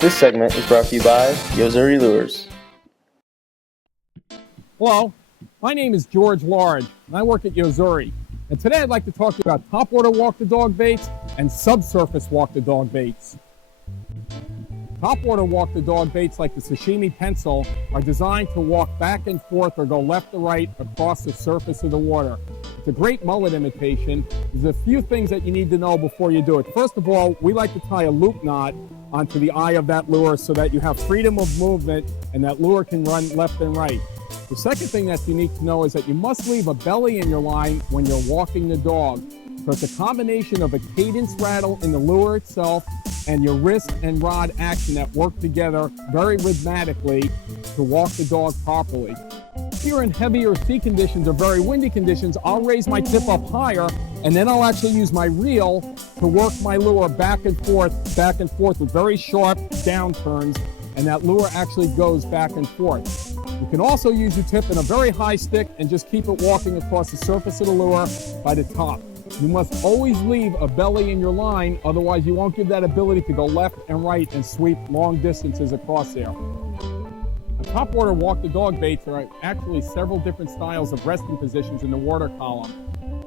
This segment is brought to you by Yo-Zuri Lures. Hello, my name is George Lard, and I work at Yo-Zuri. And today I'd like to talk to you about topwater walk-the-dog baits and subsurface walk-the-dog baits. Topwater walk-the-dog baits like the sashimi pencil are designed to walk back and forth or go left to right across the surface of the water. It's a great mullet imitation. There's a few things that you need to know before you do it. First of all, we like to tie a loop knot onto the eye of that lure so that you have freedom of movement and that lure can run left and right. The second thing that's unique to know is that you must leave a belly in your line when you're walking the dog. So it's a combination of a cadence rattle in the lure itself and your wrist and rod action that work together very rhythmically to walk the dog properly. If you're in heavier sea conditions or very windy conditions, I'll raise my tip up higher and then I'll actually use my reel to work my lure back and forth with very sharp downturns, and that lure actually goes back and forth. You can also use your tip in a very high stick and just keep it walking across the surface of the lure by the top. You must always leave a belly in your line, otherwise you won't give that ability to go left and right and sweep long distances across there. The topwater walk-the-dog baits are actually several different styles of resting positions in the water column.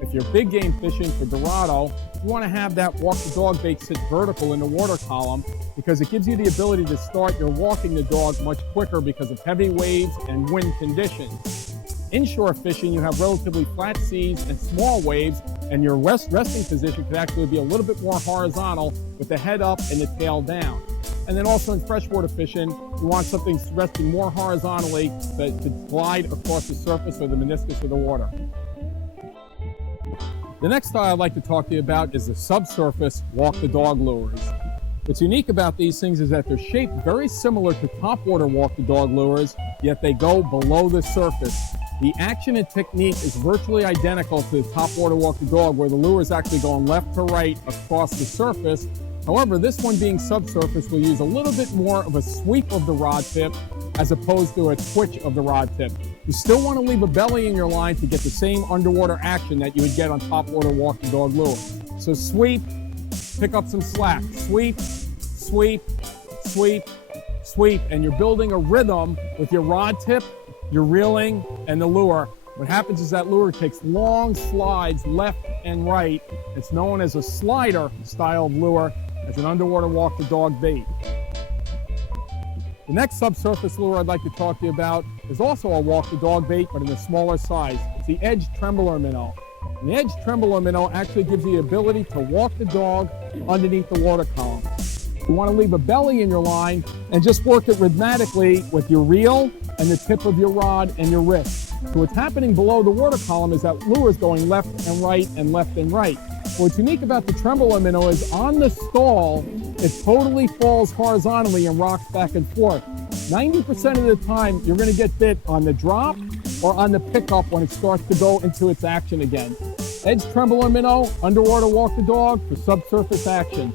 If you're big game fishing for Dorado, you want to have that walk-the-dog bait sit vertical in the water column because it gives you the ability to start your walking the dog much quicker because of heavy waves and wind conditions. Inshore fishing, you have relatively flat seas and small waves, and your resting position could actually be a little bit more horizontal with the head up and the tail down. And then also in freshwater fishing, you want something resting more horizontally to glide across the surface or the meniscus of the water. The next style I'd like to talk to you about is the subsurface walk-the-dog lures. What's unique about these things is that they're shaped very similar to topwater walk-the-dog lures, yet they go below the surface. The action and technique is virtually identical to the topwater walk-the-dog, where the lure is actually going left to right across the surface. However, this one being subsurface will use a little bit more of a sweep of the rod tip as opposed to a twitch of the rod tip. You still want to leave a belly in your line to get the same underwater action that you would get on topwater walk-the-dog lure. So sweep, pick up some slack, sweep, sweep, sweep, sweep, and you're building a rhythm with your rod tip, your reeling, and the lure. What happens is that lure takes long slides left and right. It's known as a slider style of lure as an underwater walk-the-dog bait. The next subsurface lure I'd like to talk to you about is also a walk-the-dog bait, but in a smaller size. It's the edge trembler minnow. And the edge trembler minnow actually gives you the ability to walk the dog underneath the water column. You want to leave a belly in your line and just work it rhythmically with your reel and the tip of your rod and your wrist. So what's happening below the water column is that lure is going left and right and left and right. What's unique about the trembler minnow is on the stall, it totally falls horizontally and rocks back and forth. 90% of the time, you're going to get bit on the drop or on the pickup when it starts to go into its action again. Edge trembler minnow, underwater walk the dog for subsurface action.